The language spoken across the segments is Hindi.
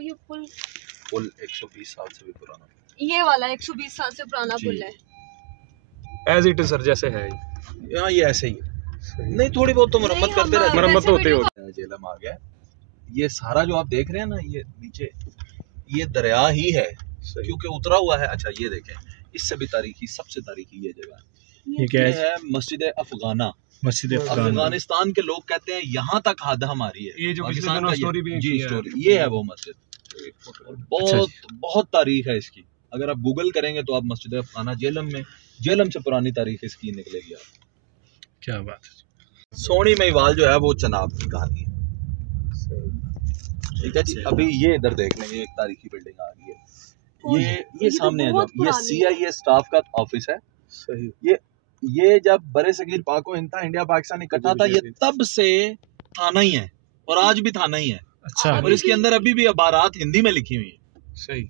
और ये पुल 120 साल से भी पुराना, ये वाला 120 साल से पुराना पुल है। एज इट इज सर, जैसे है यहाँ ये ऐसे ही है। नहीं थोड़ी बहुत तो मरम्मत करते रहते हैं। मरम्मत तो होते होते। झेलम आ गया। ये सारा जो आप देख रहे हैं ना, ये नीचे ये दरिया ही है क्योंकि उतरा हुआ है। अच्छा ये देखें, इससे भी तारीखी, सबसे तारीखी ये जगह ये क्या है, मस्जिद अफगाना। मस्जिद अफगानिस्तान के लोग कहते हैं यहाँ तक हद हमारी है। ये जो पाकिस्तान पिछले का स्टोरी भी जी स्टोरी, ये है वो मस्जिद। बहुत तारीख है इसकी। अगर आप गूगल करेंगे तो आप मस्जिद अफगाना जेलम से पुरानी तारीख इसकी निकलेगी। आप क्या बात है। सोनी महिवाल जो है वो चनाब की कहानी है। ठीक है जी। अभी ये इधर देख लेंगे, एक तारीखी बिल्डिंग आ रही है। ये सामने है, जो ये CIA स्टाफ का ऑफिस है। सही। ये जब बड़े सगीर पाको हिंद था, इंडिया पाकिस्तान इकट्ठा था, ये तब से थाना ही है और आज भी थाना ही है। अच्छा। और इसके अंदर अभी भी इबारात हिंदी में लिखी हुई है। सही।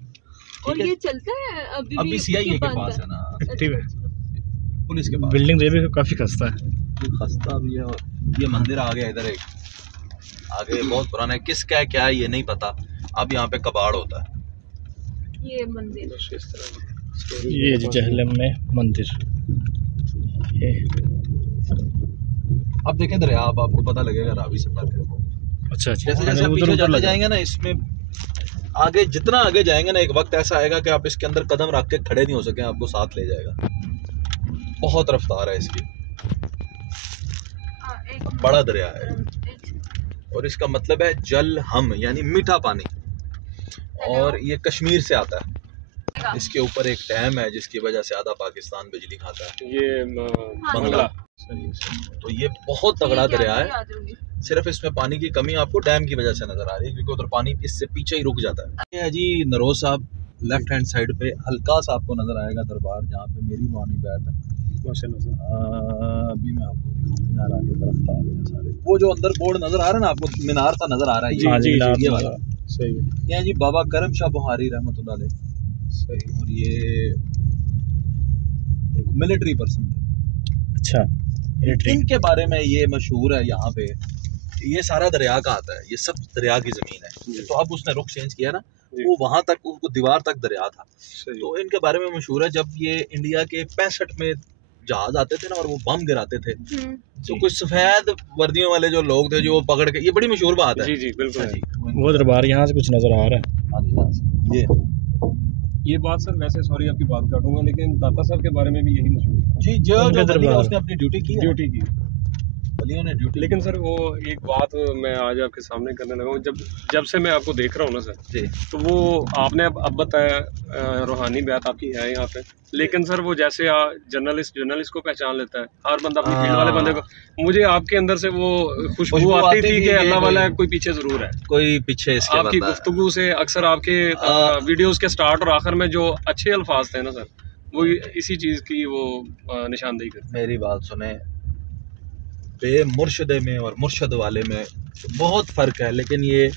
और ये चलता है अभी CIA के पास है ना, एक्टिव है, पुलिस के पास। बिल्डिंग भी काफी खस्ता है। खस्ता भी है। और ये मंदिर आ गया इधर, एक आगे बहुत पुराना है। किसका है क्या है ये नहीं पता। अब यहाँ पे कबाड़ होता है। ये मंदिर ये जहलम में मंदिर। अब देखें दरिया, अब आपको पता लगेगा रावी से फर्क है। अच्छा। जैसे जैसे आप पीछे जाते जाएंगे ना, इसमें आगे जितना आगे जाएंगे ना, एक वक्त ऐसा आएगा कि आप इसके अंदर कदम रख के खड़े नहीं हो सके, आपको साथ ले जाएगा। बहुत रफ्तार है इसकी। बड़ा दरिया है और इसका मतलब है जल हम, यानी मीठा पानी। और ये कश्मीर से आता है। इसके ऊपर एक डैम है जिसकी वजह से आधा पाकिस्तान बिजली खाता है, ये बंगला। तो ये बहुत तगड़ा दरिया है। सिर्फ इसमें पानी की कमी आपको डैम की वजह से नजर आ रही है, क्योंकि उधर पानी इससे पीछे ही रुक जाता है। ये है जी नरोज साहब, लेफ्ट हैंड साइड पे हल्का सा आपको नजर आएगा दरबार, जहाँ पे मेरी रूहानी बैत है। अभी मैं आपको दिखाऊंगा, यार आगे दरख्त आ गए हैं सारे। वो जो अंदर बोर्ड नजर आ रहा है ना आपको, मीनार सा नजर आ रहा है, ये वाला। सही है। ये जी बाबा करम शाह बुहारी रहमतुल्लाह अलैह। सही। और ये एक मिलिट्री पर्सन थे। अच्छा। इनके बारे में ये मशहूर है यहाँ पे। ये सारा दरिया का आता है, ये सब दरिया की जमीन है। तो अब उसने रुख चेंज किया ना, वो वहां तक, उनको दीवार तक दरिया था। तो इनके बारे में मशहूर है, जब ये इंडिया के 65 में जहाज आते थे ना और वो बम गिराते थे, तो कुछ सफेद वर्दियों वाले जो लोग थे जो वो पकड़ के, ये बड़ी मशहूर बात है। जी बिल्कुल। वो दरबार यहाँ से कुछ नजर आ रहा है। ये बात सर, वैसे सॉरी आपकी बात काटूंगा, लेकिन दाता साहब के बारे में भी यही मशहूर जी। जो उसने अपनी ड्यूटी की, ने ड्यूटी। लेकिन सर वो एक बात मैं आज आपके सामने करने लगा हूँ, जब से मैं आपको देख रहा हूँ ना सर जी, तो वो आपने अब बताया रूहानी बात आपकी है यहाँ पे, लेकिन सर वो जैसे जर्नलिस्ट को पहचान लेता है, हर बंदा अपनी फील्ड वाले बंदे को, मुझे आपके अंदर से वो खुशबू आती थी कि अल्लाह वाला कोई पीछे जरूर है, कोई पीछे इसके आपकी गुफ्तगू से। अक्सर आपके वीडियोस के स्टार्ट और आखिर में जो अच्छे अल्फाज थे ना सर, वो इसी चीज़ की वो निशानदेही करते। मेरी बात सुने, बेमुर्शदे में और मुर्शद वाले में बहुत फ़र्क है, लेकिन ये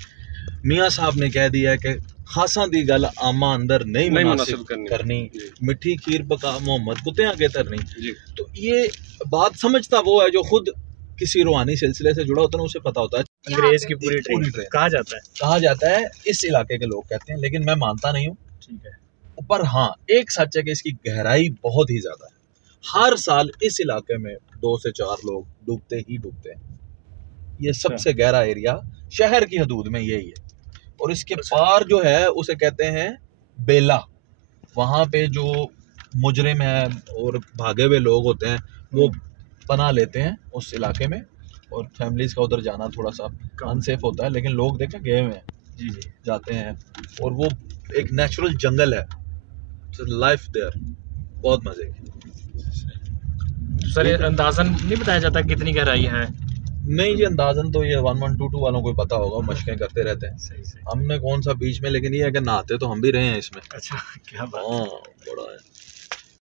मियाँ साहब ने कह दिया है कि खासा दी गल आमा अंदर नहीं मुनासिब करनी, मिठी खीर पका मोहम्मद कुत्ते आगे तरनी। तो ये बात समझता वो है जो खुद किसी रूहानी सिलसिले से जुड़ा होता है, उसे पता होता है। अंग्रेज की पूरी ट्रेन कहा जाता है इस इलाके के लोग कहते हैं, लेकिन मैं मानता नहीं हूँ। ठीक है। पर हाँ एक सच है कि इसकी गहराई बहुत ही ज़्यादा है। हर साल इस इलाके में 2 से 4 लोग डूबते ही डूबते हैं। ये सबसे गहरा एरिया शहर की हदूद में यही है। और इसके पार जो है उसे कहते हैं बेला। वहाँ पे जो मुजरिम है और भागे हुए लोग होते हैं वो पनाह लेते हैं उस इलाके में, और फैमिलीज का उधर जाना थोड़ा सा अनसेफ होता है, लेकिन लोग देखें गए हुए हैं जी जाते हैं। और वो एक नेचुरल जंगल है, लाइफ देयर बहुत मजे की। सर ये अंदाजन नहीं बताया जाता कितनी गहराई है? नहीं जी, अंदाजन तो ये 1122 वालों को पता होगा, मशकें करते रहते हैं। सही। हमने कौन सा बीच में, लेकिन ये है कि नहाते तो हम भी रहे हैं इसमें। अच्छा, क्या बात। हाँ बड़ा है।